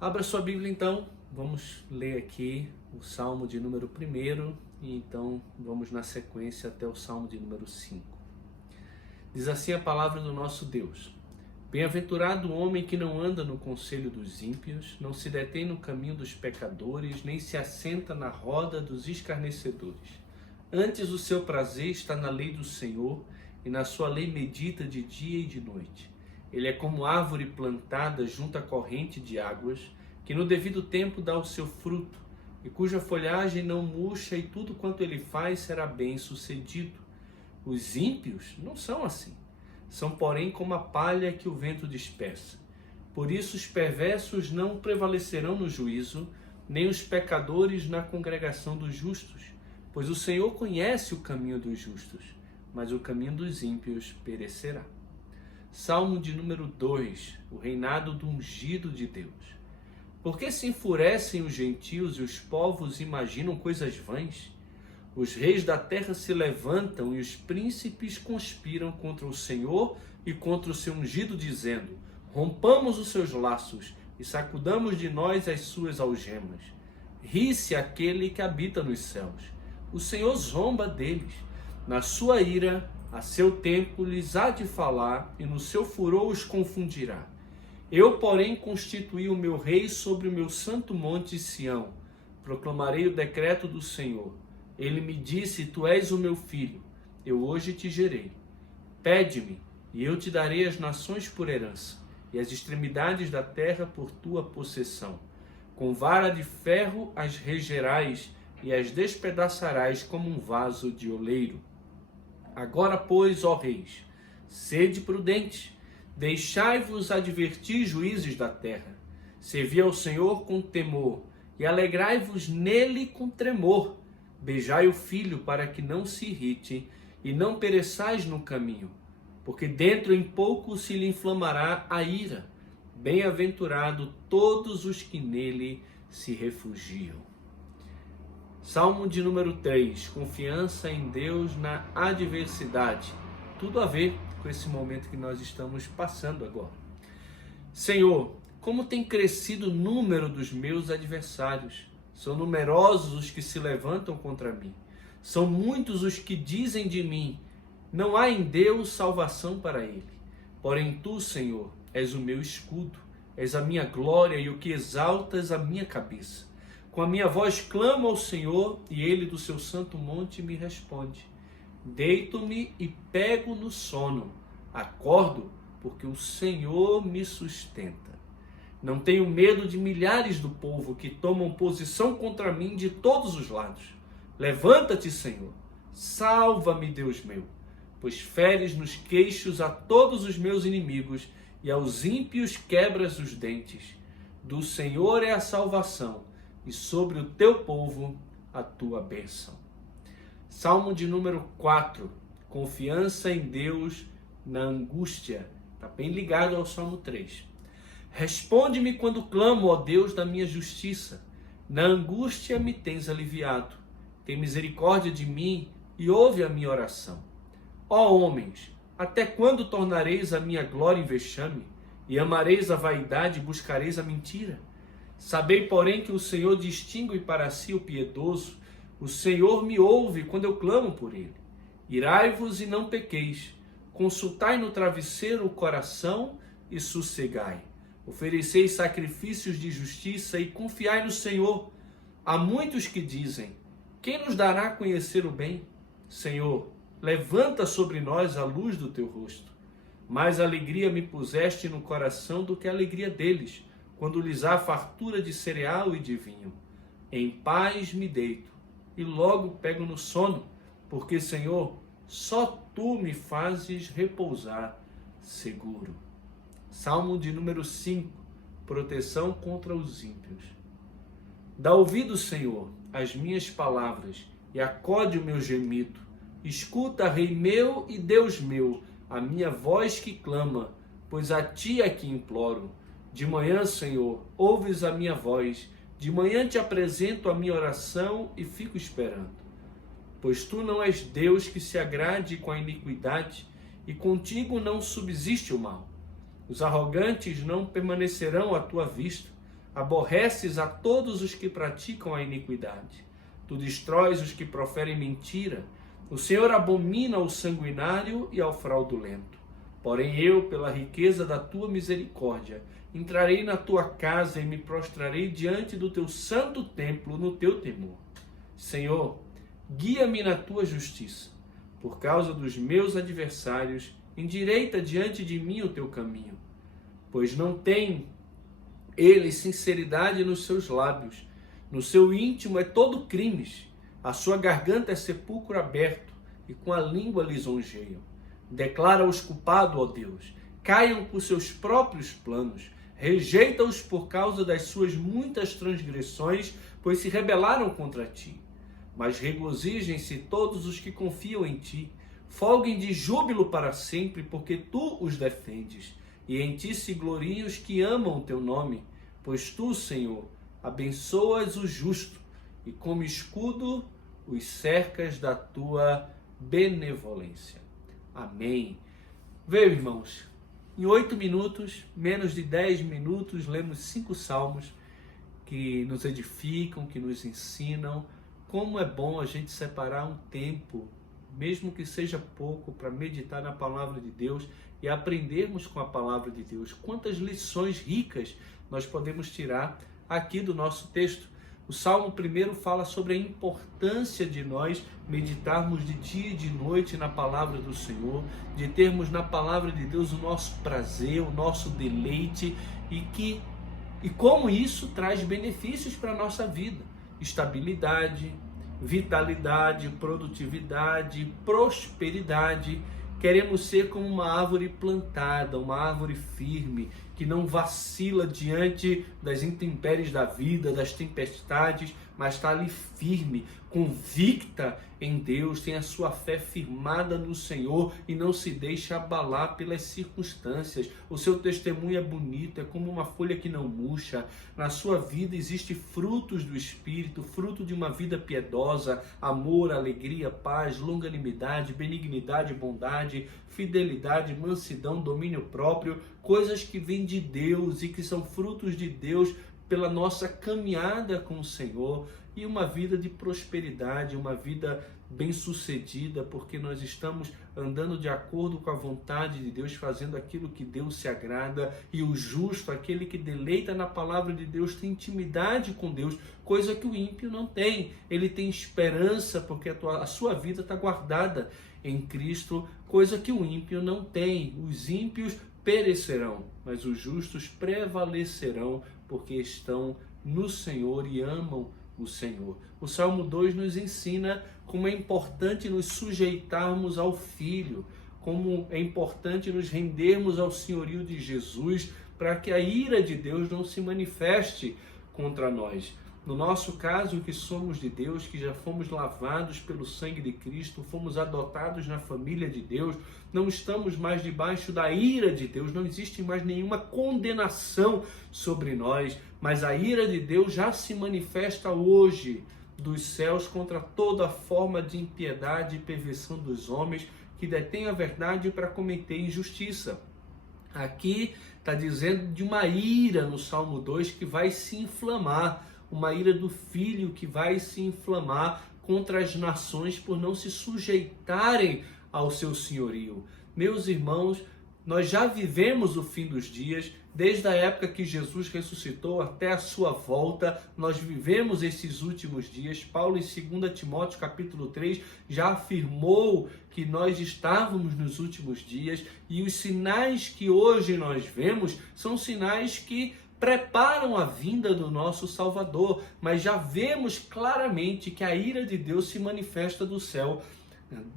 Abra sua Bíblia então, vamos ler aqui o Salmo de número 1 e então vamos na sequência até o Salmo de número 5. Diz assim a palavra do nosso Deus: Bem-aventurado o homem que não anda no conselho dos ímpios, não se detém no caminho dos pecadores, nem se assenta na roda dos escarnecedores. Antes o seu prazer está na lei do Senhor, e na sua lei medita de dia e de noite. Ele é como árvore plantada junto à corrente de águas, que no devido tempo dá o seu fruto, e cuja folhagem não murcha, e tudo quanto ele faz será bem sucedido. Os ímpios não são assim. São, porém, como a palha que o vento dispersa. Por isso os perversos não prevalecerão no juízo, nem os pecadores na congregação dos justos. Pois o Senhor conhece o caminho dos justos, mas o caminho dos ímpios perecerá. Salmo de número 2, o reinado do ungido de Deus. Por que se enfurecem os gentios e os povos imaginam coisas vãs? Os reis da terra se levantam e os príncipes conspiram contra o Senhor e contra o seu ungido, dizendo: rompamos os seus laços e sacudamos de nós as suas algemas. Ri-se aquele que habita nos céus. O Senhor zomba deles. Na sua ira, a seu tempo lhes há de falar, e no seu furor os confundirá. Eu, porém, constituí o meu rei sobre o meu santo monte Sião. Proclamarei o decreto do Senhor. Ele me disse: tu és o meu filho, eu hoje te gerei. Pede-me, e eu te darei as nações por herança, e as extremidades da terra por tua possessão. Com vara de ferro as regerás, e as despedaçarás como um vaso de oleiro. Agora, pois, ó reis, sede prudentes, deixai-vos advertir, juízes da terra. Servi ao Senhor com temor, e alegrai-vos nele com tremor. Beijai o filho para que não se irrite, e não pereçais no caminho, porque dentro em pouco se lhe inflamará a ira. Bem-aventurado todos os que nele se refugiam. Salmo de número 3, confiança em Deus na adversidade. Tudo a ver com esse momento que nós estamos passando agora. Senhor, como tem crescido o número dos meus adversários. São numerosos os que se levantam contra mim. São muitos os que dizem de mim: não há em Deus salvação para ele. Porém tu, Senhor, és o meu escudo, és a minha glória e o que exaltas a minha cabeça. Com a minha voz clamo ao Senhor, e ele do seu santo monte me responde. Deito-me e pego no sono. Acordo, porque o Senhor me sustenta. Não tenho medo de milhares do povo que tomam posição contra mim de todos os lados. Levanta-te, Senhor. Salva-me, Deus meu, pois feres nos queixos a todos os meus inimigos, e aos ímpios quebras os dentes. Do Senhor é a salvação, e sobre o teu povo a tua bênção. Salmo de número 4, confiança em Deus na angústia. Está bem ligado ao Salmo 3. Responde-me quando clamo, ó Deus da minha justiça. Na angústia me tens aliviado. Tem misericórdia de mim e ouve a minha oração. Ó homens, até quando tornareis a minha glória em vexame? E amareis a vaidade e buscareis a mentira? Sabei, porém, que o Senhor distingue para si o piedoso. O Senhor me ouve quando eu clamo por ele. Irai-vos e não pequeis. Consultai no travesseiro o coração e sossegai. Ofereceis sacrifícios de justiça e confiai no Senhor. Há muitos que dizem: quem nos dará a conhecer o bem? Senhor, levanta sobre nós a luz do teu rosto. Mais alegria me puseste no coração do que a alegria deles, quando lhes há fartura de cereal e de vinho. Em paz me deito, e logo pego no sono, porque, Senhor, só tu me fazes repousar seguro. Salmo de número 5, proteção contra os ímpios. Dá ouvido, Senhor, às minhas palavras, e acode o meu gemido. Escuta, Rei meu e Deus meu, a minha voz que clama, pois a ti é que imploro. De manhã, Senhor, ouves a minha voz, de manhã te apresento a minha oração e fico esperando. Pois tu não és Deus que se agrade com a iniquidade, e contigo não subsiste o mal. Os arrogantes não permanecerão à tua vista, Aborreces a todos os que praticam a iniquidade. Tu destróis os que proferem mentira. O Senhor abomina ao sanguinário e ao fraudulento. Porém eu, pela riqueza da tua misericórdia, entrarei na tua casa e me prostrarei diante do teu santo templo no teu temor. Senhor, guia-me na tua justiça. Por causa dos meus adversários, endireita diante de mim o teu caminho. Pois não tem ele sinceridade nos seus lábios. No seu íntimo é todo crimes. A sua garganta é sepulcro aberto, e com a língua lisonjeiam. Declara-os culpado, ó Deus. Caiam por seus próprios planos. Rejeita-os por causa das suas muitas transgressões, pois se rebelaram contra ti. Mas regozijem-se todos os que confiam em ti. Folguem de júbilo para sempre, porque tu os defendes. E em ti se gloriem os que amam o teu nome. Pois tu, Senhor, abençoas o justo, e como escudo os cercas da tua benevolência. Amém. Veio, irmãos, em 8 minutos, menos de 10 minutos, lemos 5 salmos que nos edificam, que nos ensinam. Como é bom a gente separar um tempo, mesmo que seja pouco, para meditar na palavra de Deus e aprendermos com a palavra de Deus. Quantas lições ricas nós podemos tirar aqui do nosso texto. O Salmo 1 fala sobre a importância de nós meditarmos de dia e de noite na palavra do Senhor, de termos na palavra de Deus o nosso prazer, o nosso deleite, e como isso traz benefícios para a nossa vida. Estabilidade, vitalidade, produtividade, prosperidade. Queremos ser como uma árvore plantada, uma árvore firme, que não vacila diante das intempéries da vida, das tempestades, mas está ali firme, convicta em Deus, tem a sua fé firmada no Senhor e não se deixa abalar pelas circunstâncias. O seu testemunho é bonito, é como uma folha que não murcha. Na sua vida existem frutos do Espírito, fruto de uma vida piedosa, amor, alegria, paz, longanimidade, benignidade, bondade, fidelidade, mansidão, domínio próprio, coisas que vêm de Deus e que são frutos de Deus pela nossa caminhada com o Senhor, e uma vida de prosperidade, uma vida bem-sucedida, porque nós estamos andando de acordo com a vontade de Deus, fazendo aquilo que Deus se agrada. E o justo, aquele que deleita na palavra de Deus, tem intimidade com Deus, coisa que o ímpio não tem. Ele tem esperança, porque a sua vida está guardada em Cristo, coisa que o ímpio não tem. Os ímpios perecerão, mas os justos prevalecerão, porque estão no Senhor e amam o Senhor. O Salmo 2 nos ensina como é importante nos sujeitarmos ao Filho, como é importante nos rendermos ao senhorio de Jesus, para que a ira de Deus não se manifeste contra nós. No nosso caso, que somos de Deus, que já fomos lavados pelo sangue de Cristo, fomos adotados na família de Deus, não estamos mais debaixo da ira de Deus, não existe mais nenhuma condenação sobre nós, mas a ira de Deus já se manifesta hoje dos céus contra toda forma de impiedade e perversão dos homens que detêm a verdade para cometer injustiça. Aqui está dizendo de uma ira no Salmo 2 que vai se inflamar, uma ira do Filho que vai se inflamar contra as nações por não se sujeitarem ao seu senhorio. Meus irmãos, nós já vivemos o fim dos dias, desde a época que Jesus ressuscitou até a sua volta, nós vivemos esses últimos dias. Paulo, em 2 Timóteo capítulo 3, já afirmou que nós estávamos nos últimos dias, e os sinais que hoje nós vemos são sinais que preparam a vinda do nosso Salvador, mas já vemos claramente que a ira de Deus se manifesta do céu,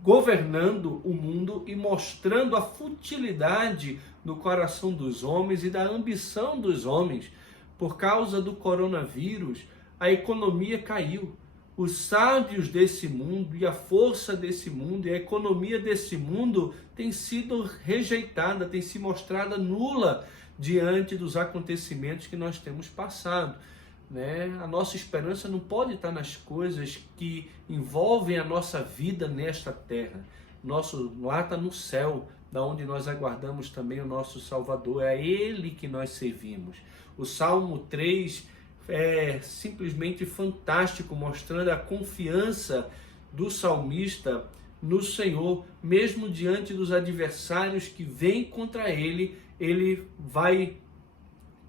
governando o mundo e mostrando a futilidade no coração dos homens e da ambição dos homens. Por causa do coronavírus, a economia caiu. Os sábios desse mundo e a força desse mundo e a economia desse mundo tem sido rejeitada, tem se mostrado nula diante dos acontecimentos que nós temos passado. A nossa esperança não pode estar nas coisas que envolvem a nossa vida nesta terra. Nosso lar está no céu, da onde nós aguardamos também o nosso Salvador. É a Ele que nós servimos. O Salmo 3 é simplesmente fantástico, mostrando a confiança do salmista no Senhor, mesmo diante dos adversários que vêm contra ele. Ele vai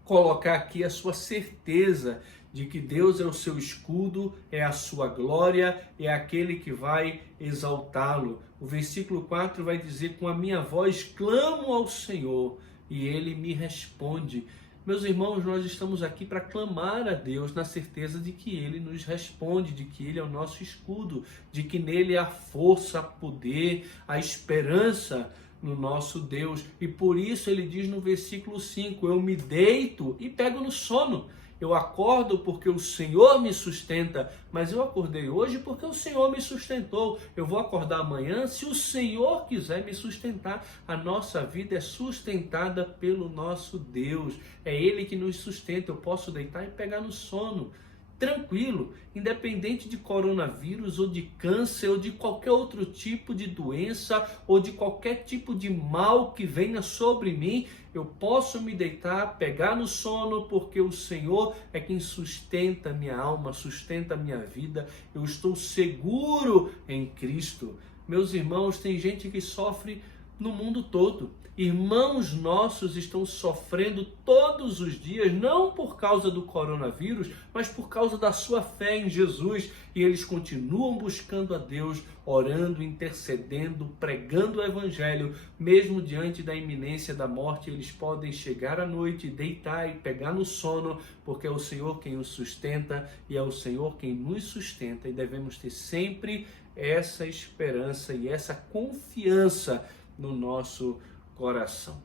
colocar aqui a sua certeza de que Deus é o seu escudo, é a sua glória, é aquele que vai exaltá-lo. O versículo 4 vai dizer: com a minha voz clamo ao Senhor e ele me responde. Meus irmãos, nós estamos aqui para clamar a Deus na certeza de que Ele nos responde, de que Ele é o nosso escudo, de que nele há força, poder, a esperança no nosso Deus. E por isso ele diz no versículo 5, eu me deito e pego no sono. Eu acordo porque o Senhor me sustenta, mas eu acordei hoje porque o Senhor me sustentou. Eu vou acordar amanhã se o Senhor quiser me sustentar. A nossa vida é sustentada pelo nosso Deus. É Ele que nos sustenta. Eu posso deitar e pegar no sono, tranquilo, independente de coronavírus ou de câncer ou de qualquer outro tipo de doença ou de qualquer tipo de mal que venha sobre mim. Eu posso me deitar, pegar no sono, porque o Senhor é quem sustenta a minha alma, sustenta a minha vida. Eu estou seguro em Cristo. Meus irmãos, tem gente que sofre no mundo todo. Irmãos nossos estão sofrendo todos os dias, não por causa do coronavírus, mas por causa da sua fé em Jesus. E eles continuam buscando a Deus, orando, intercedendo, pregando o Evangelho. Mesmo diante da iminência da morte, eles podem chegar à noite, deitar e pegar no sono, porque é o Senhor quem os sustenta e é o Senhor quem nos sustenta. E devemos ter sempre essa esperança e essa confiança no nosso coração.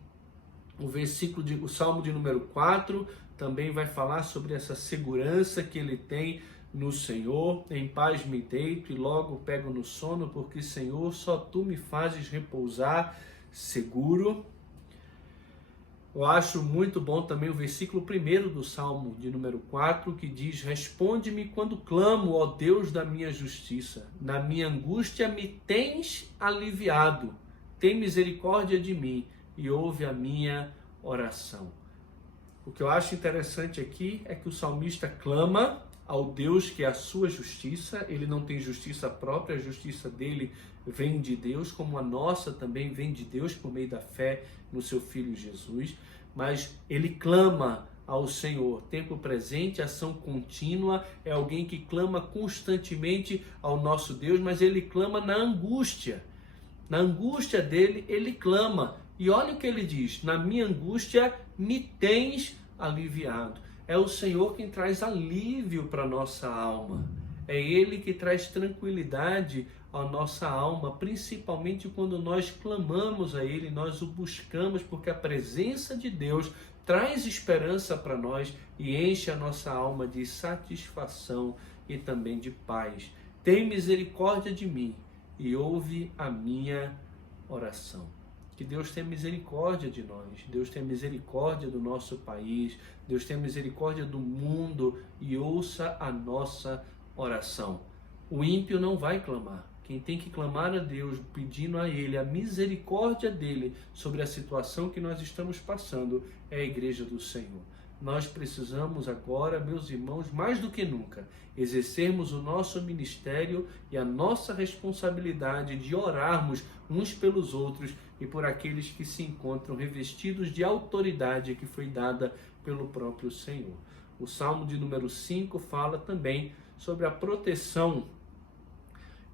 O Salmo de número 4 também vai falar sobre essa segurança que ele tem no Senhor. Em paz me deito e logo pego no sono, porque Senhor, só tu me fazes repousar seguro. Eu acho muito bom também o versículo 1 do Salmo de número 4, que diz: responde-me quando clamo, ó Deus da minha justiça. Na minha angústia me tens aliviado. Tem misericórdia de mim e ouve a minha oração. O que eu acho interessante aqui é que o salmista clama ao Deus que é a sua justiça. Ele não tem justiça própria, a justiça dele vem de Deus, como a nossa também vem de Deus por meio da fé no seu Filho Jesus. Mas ele clama ao Senhor, tempo presente, ação contínua, é alguém que clama constantemente ao nosso Deus, mas ele clama na angústia. Na angústia dele, ele clama. E olha o que ele diz: na minha angústia me tens aliviado. É o Senhor quem traz alívio para a nossa alma. É Ele que traz tranquilidade à nossa alma, principalmente quando nós clamamos a Ele, nós o buscamos, porque a presença de Deus traz esperança para nós e enche a nossa alma de satisfação e também de paz. Tem misericórdia de mim e ouve a minha oração. Que Deus tenha misericórdia de nós, Deus tenha misericórdia do nosso país, Deus tenha misericórdia do mundo e ouça a nossa oração. O ímpio não vai clamar. Quem tem que clamar a Deus, pedindo a Ele a misericórdia dEle sobre a situação que nós estamos passando, é a igreja do Senhor. Nós precisamos agora, meus irmãos, mais do que nunca, exercermos o nosso ministério e a nossa responsabilidade de orarmos uns pelos outros e por aqueles que se encontram revestidos de autoridade que foi dada pelo próprio Senhor. O Salmo de número 5 fala também sobre a proteção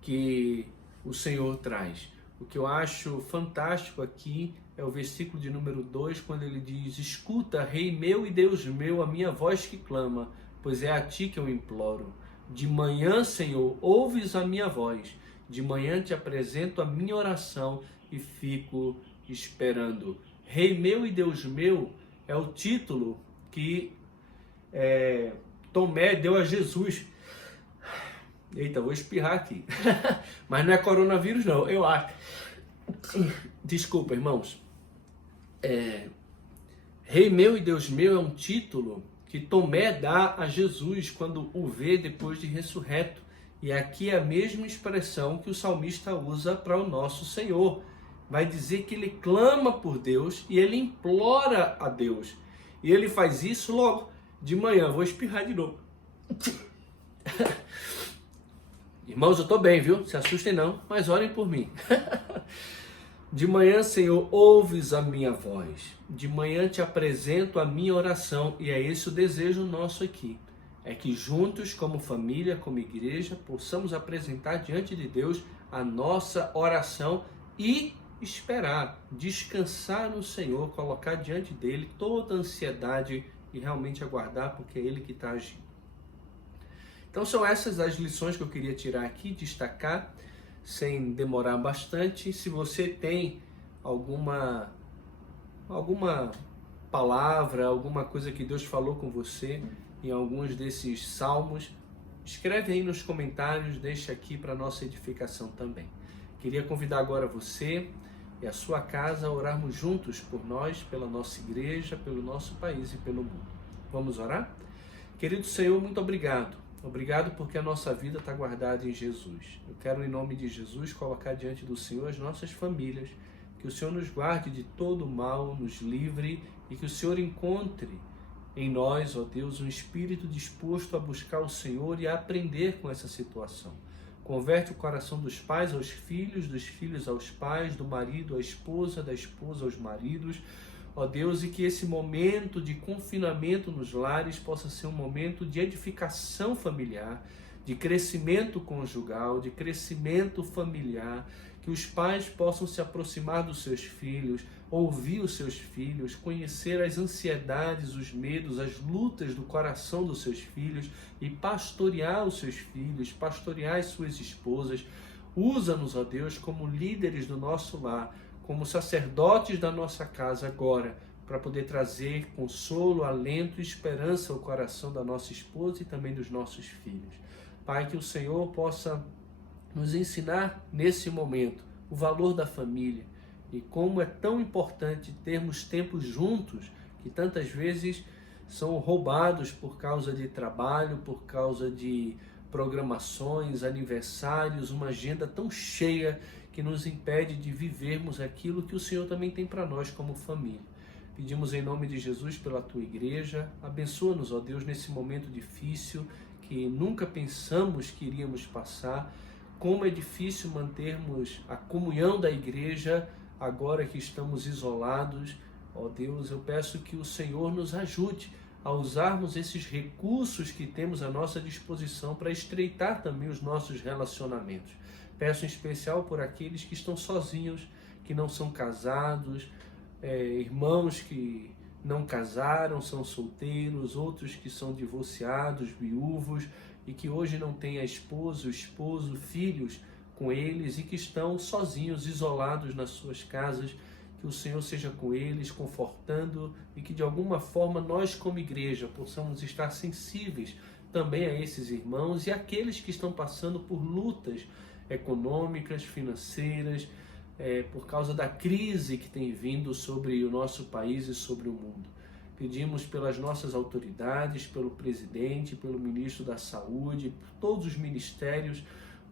que o Senhor traz. O que eu acho fantástico aqui é o versículo de número 2, quando ele diz: escuta, Rei meu e Deus meu, a minha voz que clama, pois é a ti que eu imploro. De manhã, Senhor, ouves a minha voz. De manhã te apresento a minha oração e fico esperando. Rei meu e Deus meu é o título que Tomé deu a Jesus. Eita, vou espirrar aqui. Mas não é coronavírus não, eu acho. Desculpa, irmãos. Rei meu e Deus meu é um título que Tomé dá a Jesus quando o vê depois de ressurreto. E aqui é a mesma expressão que o salmista usa para o nosso Senhor. vai dizer que ele clama por Deus e ele implora a Deus. E ele faz isso logo de manhã. Vou espirrar de novo. Irmãos, eu estou bem, viu? Se assustem não, mas orem por mim. De manhã, Senhor, ouves a minha voz. De manhã te apresento a minha oração. E é esse o desejo nosso aqui. É que juntos, como família, como igreja, possamos apresentar diante de Deus a nossa oração e esperar, descansar no Senhor, colocar diante dele toda a ansiedade e realmente aguardar, porque é ele que está agindo. Então são essas as lições que eu queria tirar aqui, destacar, sem demorar bastante. Se você tem alguma palavra, alguma coisa que Deus falou com você em alguns desses salmos, escreve aí nos comentários, deixa aqui para nossa edificação também. Queria convidar agora você e a sua casa a orarmos juntos por nós, pela nossa igreja, pelo nosso país e pelo mundo. Vamos orar? Querido Senhor, muito obrigado. Obrigado porque a nossa vida está guardada em Jesus. Eu quero, em nome de Jesus, colocar diante do Senhor as nossas famílias, que o Senhor nos guarde de todo mal, nos livre e que o Senhor encontre em nós, ó Deus, um espírito disposto a buscar o Senhor e a aprender com essa situação. Converte o coração dos pais aos filhos, dos filhos aos pais, do marido à esposa, da esposa aos maridos, ó Deus, e que esse momento de confinamento nos lares possa ser um momento de edificação familiar, de crescimento conjugal, de crescimento familiar, que os pais possam se aproximar dos seus filhos, ouvir os seus filhos, conhecer as ansiedades, os medos, as lutas do coração dos seus filhos e pastorear os seus filhos, pastorear as suas esposas. Usa-nos, ó Deus, como líderes do nosso lar, como sacerdotes da nossa casa agora, para poder trazer consolo, alento e esperança ao coração da nossa esposa e também dos nossos filhos. Pai, que o Senhor possa nos ensinar nesse momento o valor da família e como é tão importante termos tempos juntos que tantas vezes são roubados por causa de trabalho, por causa de programações, aniversários, uma agenda tão cheia que nos impede de vivermos aquilo que o Senhor também tem para nós como família. Pedimos em nome de Jesus pela Tua igreja, abençoa-nos, ó Deus, nesse momento difícil que nunca pensamos que iríamos passar. Como é difícil mantermos a comunhão da igreja agora que estamos isolados. Ó Deus, eu peço que o Senhor nos ajude a usarmos esses recursos que temos à nossa disposição para estreitar também os nossos relacionamentos. Peço em especial por aqueles que estão sozinhos, que não são casados, irmãos que não casaram, são solteiros, outros que são divorciados, viúvos, e que hoje não têm a esposa, o esposo, filhos com eles e que estão sozinhos, isolados nas suas casas. Que o Senhor seja com eles, confortando e que de alguma forma nós como igreja possamos estar sensíveis também a esses irmãos e aqueles que estão passando por lutas econômicas, financeiras, por causa da crise que tem vindo sobre o nosso país e sobre o mundo. Pedimos pelas nossas autoridades, pelo presidente, pelo ministro da Saúde, por todos os ministérios,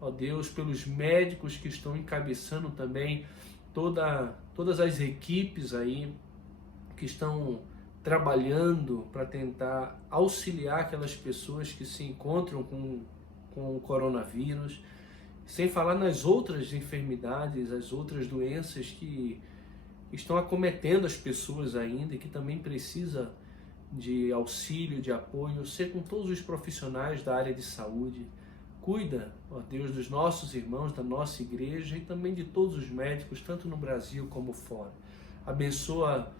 ó Deus, pelos médicos que estão encabeçando também todas as equipes aí que estão trabalhando para tentar auxiliar aquelas pessoas que se encontram com o coronavírus, sem falar nas outras enfermidades, as outras doenças que estão acometendo as pessoas ainda e que também precisa de auxílio, de apoio. Ser com todos os profissionais da área de saúde. Cuida, ó Deus, dos nossos irmãos, da nossa igreja e também de todos os médicos, tanto no Brasil como fora. Abençoa,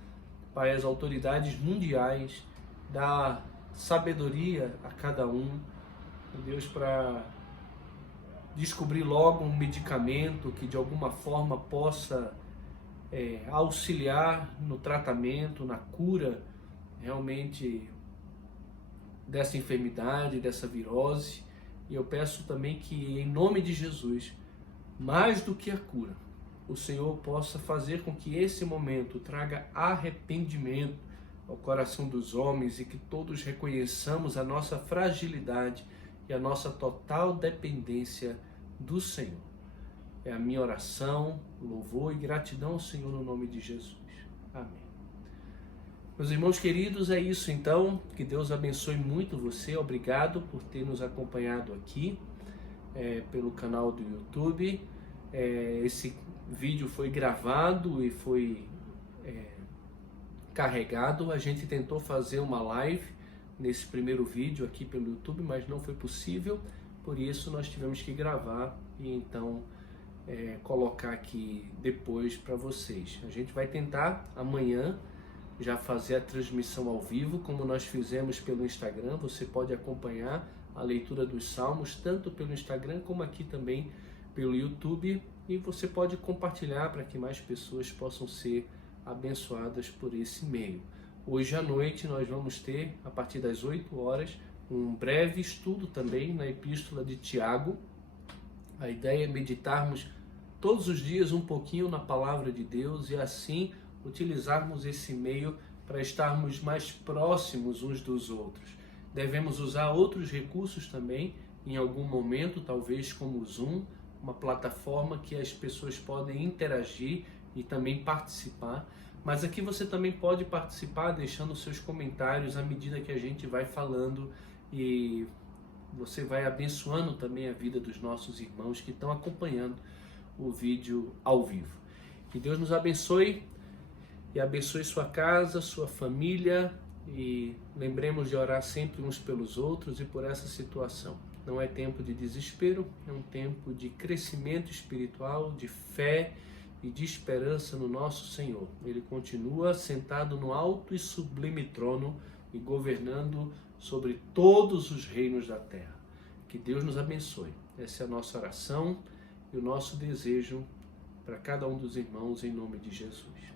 Pai, as autoridades mundiais, dá sabedoria a cada um, ó Deus, para descobrir logo um medicamento que de alguma forma possa auxiliar no tratamento, na cura realmente dessa enfermidade, dessa virose. E eu peço também que, em nome de Jesus, mais do que a cura, o Senhor possa fazer com que esse momento traga arrependimento ao coração dos homens e que todos reconheçamos a nossa fragilidade e a nossa total dependência do Senhor. É a minha oração, louvor e gratidão ao Senhor no nome de Jesus. Amém. Meus irmãos queridos, é isso então. Que Deus abençoe muito você. Obrigado por ter nos acompanhado aqui pelo canal do YouTube. Esse vídeo foi gravado e foi carregado. A gente tentou fazer uma live nesse primeiro vídeo aqui pelo YouTube, mas não foi possível. Por isso nós tivemos que gravar e então colocar aqui depois para vocês. A gente vai tentar amanhã já fazer a transmissão ao vivo, como nós fizemos pelo Instagram. Você pode acompanhar a leitura dos Salmos, tanto pelo Instagram como aqui também pelo YouTube, e você pode compartilhar para que mais pessoas possam ser abençoadas por esse meio. Hoje à noite nós vamos ter, a partir das 8 horas, um breve estudo também na Epístola de Tiago. A ideia é meditarmos todos os dias um pouquinho na Palavra de Deus e assim utilizarmos esse meio para estarmos mais próximos uns dos outros. Devemos usar outros recursos também, em algum momento, talvez como o Zoom, uma plataforma que as pessoas podem interagir e também participar. Mas aqui você também pode participar deixando seus comentários à medida que a gente vai falando, e você vai abençoando também a vida dos nossos irmãos que estão acompanhando o vídeo ao vivo. Que Deus nos abençoe e abençoe sua casa, sua família, e lembremos de orar sempre uns pelos outros e por essa situação. Não é tempo de desespero, é um tempo de crescimento espiritual, de fé e de esperança no nosso Senhor. Ele continua sentado no alto e sublime trono e governando sobre todos os reinos da terra. Que Deus nos abençoe. Essa é a nossa oração e o nosso desejo para cada um dos irmãos em nome de Jesus.